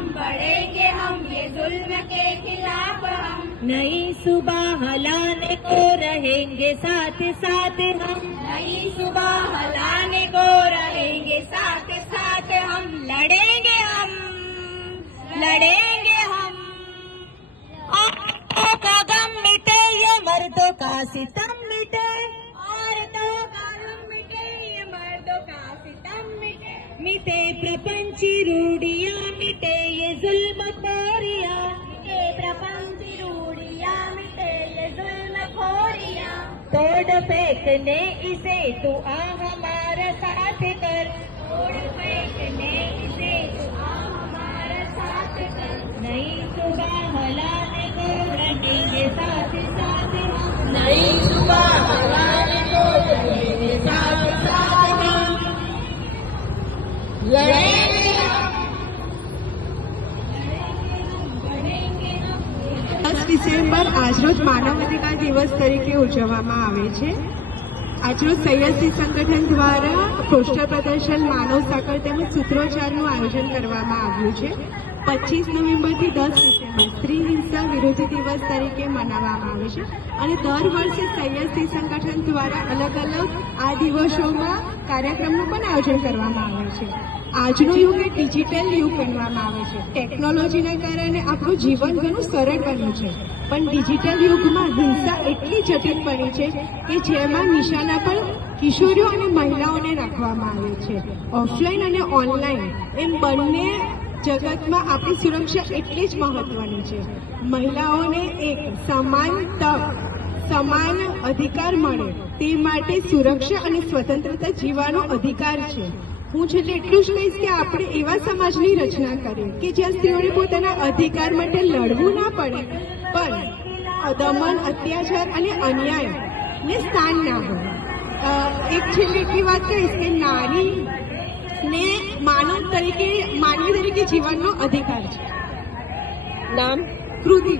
हम बढ़ेंगे हम ये जुल्म के खिलाफ हम। नई सुबह लाने को रहेंगे साथ साथ हम। नई सुबह लाने को रहेंगे साथ साथ हम। लड़ेंगे हम, लड़ेंगे हम। औरतों का गम मिटे, ये मर्दों का सितम मिटे। औरतों का गम मिटे, ये मर्दों का सितम मिटे। मिटे प्रपंची रूढ़ियाँ, मिटे ये जुल्म खोरियाँ। मिटे प्रपंच रूढ़ियाँ, मिटे ये जुल्म खोरियाँ। तोड़ फेंकने इसे तू आ हमारा साथ कर। तोड़ फेंकने इसे तू आ हमारा साथ कर। नई सुबह लाने को रहेंगे साथ साथ हम। नई सुबह लाने को रहेंगे साथ साथ हम। लड़ेंगे हम, बढ़ेंगे हम। 10 ડિસેમ્બર આજરોજ માનવ અધિકાર દિવસ તરીકે ઉજવવામાં આવે છે। આજરોજ સૈયદસિંહ સંગઠન દ્વારા પોસ્ટર પ્રદર્શન, માનવ સાંકળ તેમજ સૂત્રોચ્ચારનું આયોજન કરવામાં આવ્યું છે। 25 નવેમ્બરથી 10 ડિસેમ્બર સ્ત્રી હિંસા વિરોધી દિવસ તરીકે મનાવવામાં આવે છે અને દર વર્ષે સૈયદસિંહ સંગઠન દ્વારા અલગ અલગ આ દિવસોમાં કાર્યક્રમનું પણ આયોજન કરવામાં આવે છે। આજનો યુગ એ ડિજિટલ યુગ ગણવામાં આવે છે। ટેકનોલોજીના કારણે આપણું જીવન ઘણું સરળ બન્યું છે, પણ ડિજિટલ યુગમાં હિંસા એટલી જટિલ બની છે કે જેમાં નિશાના પર કિશોરીઓ અને મહિલાઓને રાખવામાં આવે છે। ઓફલાઈન અને ઓનલાઈન એમ બંને જગતમાં આપણી સુરક્ષા એટલી જ મહત્વની છે। મહિલાઓને એક સમાન તક, સમાન અધિકાર મળે તે માટે સુરક્ષા અને સ્વતંત્રતા જીવવાનો અધિકાર છે। હું છેલ્લે એટલું જ કહીશ કે આપણે એવા સમાજની રચના કરીએ કે જ્યાં સ્ત્રીઓને પોતાના અધિકાર માટે લડવું ના પડે, પણ દમન, અત્યાચાર અને અન્યાયને સ્થાન ના હોય। એક છેલ્લે એટલી વાત કહીશ કે નારીને માનવી તરીકે જીવનનો અધિકાર છે। નામ કૃતિ।